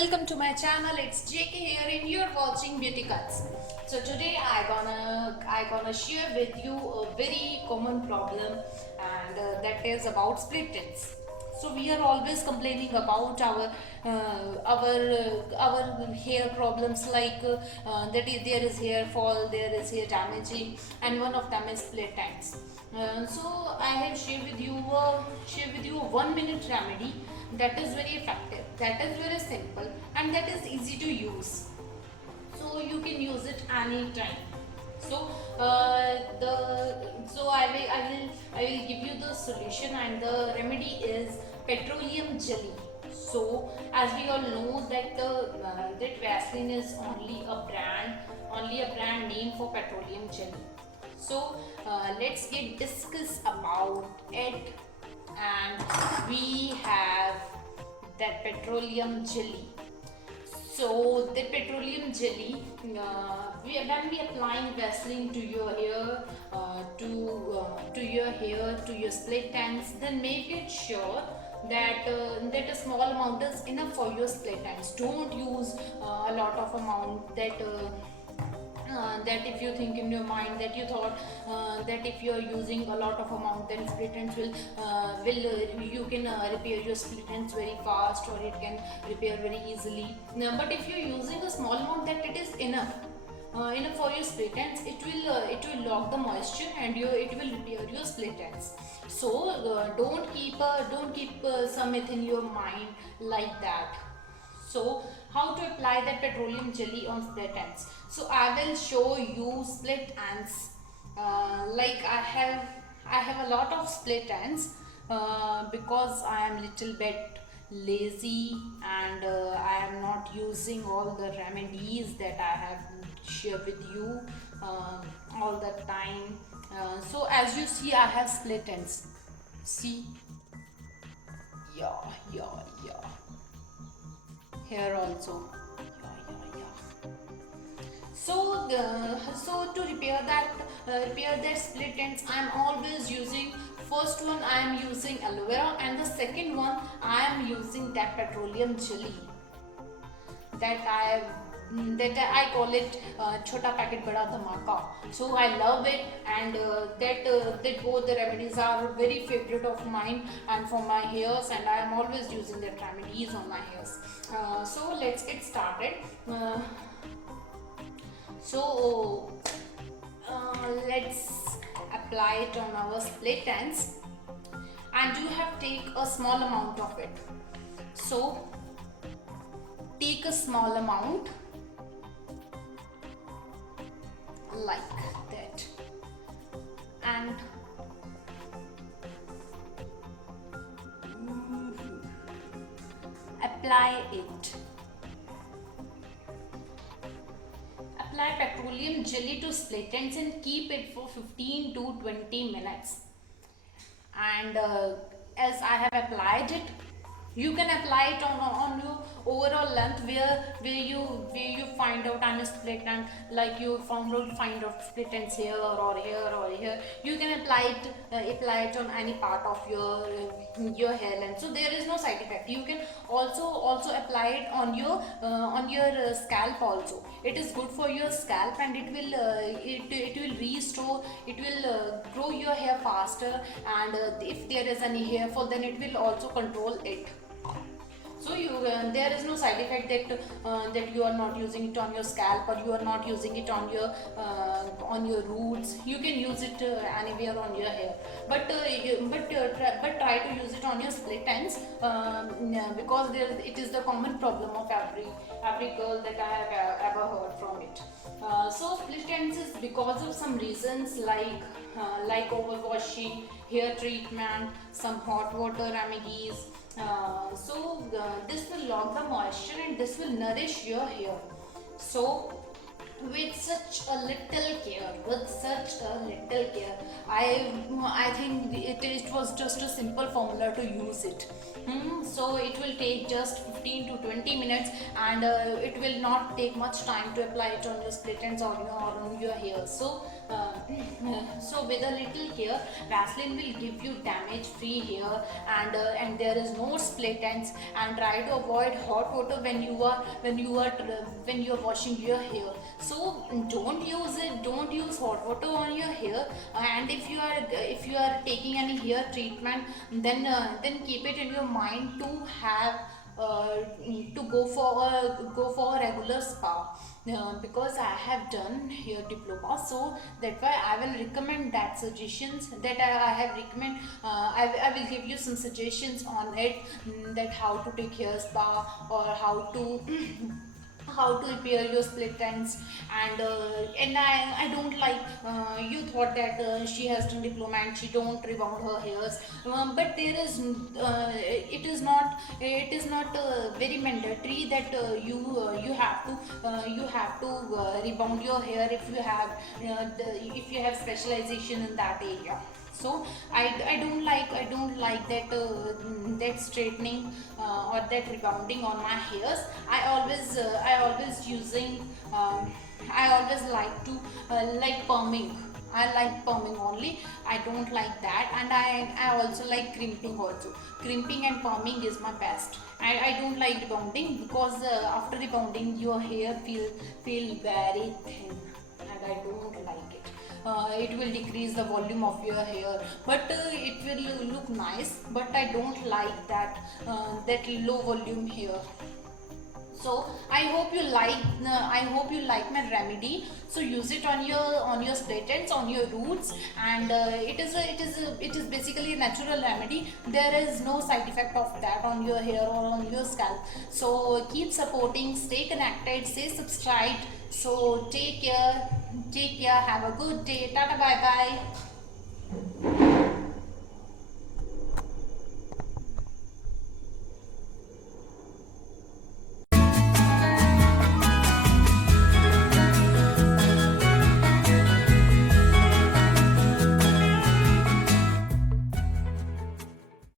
welcome to my channel. It's JK here and you're watching Beauty Cuts. So today I gonna share with you a very common problem, and that is about split ends. So we are always complaining about our hair problems, like there is hair fall, there is hair damaging, and one of them is split ends. So I have shared with you a 1 minute remedy that is very effective, that is very simple, and that is easy to use. So you can use it anytime. So I will give you the solution, and the remedy is petroleum jelly. So as we all know that that Vaseline is only a brand name for petroleum jelly. So let's get discuss about it. And we have that petroleum jelly. So the petroleum jelly, when we applying Vaseline to your hair, to your split ends, then make it sure that a small amount is enough for your split ends. Don't use a lot of amount that if you think in your mind that you thought that if you are using a lot of amount, then split ends will you can repair your split ends very fast, or it can repair very easily. But if you're using a small amount, that it is enough for your split ends, it will lock the moisture, and it will repair your split ends. So don't keep some myth in your mind like that. So how to apply that petroleum jelly on split ends? So I will show you split ends. Like I have a lot of split ends because I am little bit lazy, and I am not using all the remedies that I have shared with you all the time. So as you see, I have split ends. See, yeah, yeah, yeah. Here also, yeah, yeah. So to repair that split ends, I'm always using, first one I am using aloe vera, and the second one I am using that petroleum jelly that I call it chota packet bada dhamaka. So I love it, and that both the remedies are very favorite of mine and for my hairs, and I am always using that remedies on my hairs. So let's get started. So let's apply it on our split ends, and you have take a small amount of it. So take a small amount like that, and apply it. Apply petroleum jelly to split ends and keep it for 15 to 20 minutes. And as I have applied it, you can apply it on your overall length, where you find out I'm a split end, like you find out split ends here or here or here. You can apply it on any part of your hair length, so there is no side effect. You can also apply it on your scalp also. It is good for your scalp, and it will restore, it will grow your hair faster, and if there is any hair fall, then it will also control it. So there is no side effect that you are not using it on your scalp, or you are not using it on your roots. You can use it anywhere on your hair, but try to use it on your split ends, because it is the common problem of every girl that I have ever heard from it. So split ends is because of some reasons, like overwashing, hair treatment, some hot water remedies. This will lock the moisture, and this will nourish your hair. So with such a little care, with such a little care. I think it was just a simple formula to use it. So it will take just 15 to 20 minutes, and it will not take much time to apply it on your split ends or on your hair. So so with a little care, Vaseline will give you damage free hair, and there is no split ends. And try to avoid hot water when you are washing your hair. So don't use hot water on your hair. And if you are taking any hair treatment, then keep it in your mind to have to go for a regular spa, because I have done hair diploma. So that why I will recommend that suggestions that I have recommend. I will give you some suggestions on it, that how to take hair spa, or how to how to repair your split ends. And I don't like, you thought that she has done diploma and she don't rebound her hairs, but there is it is not very mandatory that you have to rebound your hair if you have if you have specialization in that area. So I don't like that that straightening or that rebounding on my hairs. I always using I always like to like perming. I like perming only. I don't like that. And I also like crimping also. Crimping and perming is my best. I don't like rebounding, because after rebounding your hair feel very thin, and I don't like it. It will decrease the volume of your hair, but it will look nice, but I don't like that that low volume hair. So I hope you like my remedy. So use it on your split ends, on your roots. And it is basically a natural remedy. There is no side effect of that on your hair or on your scalp. So keep supporting, stay connected, stay subscribed. So take care, have a good day, tata, bye bye.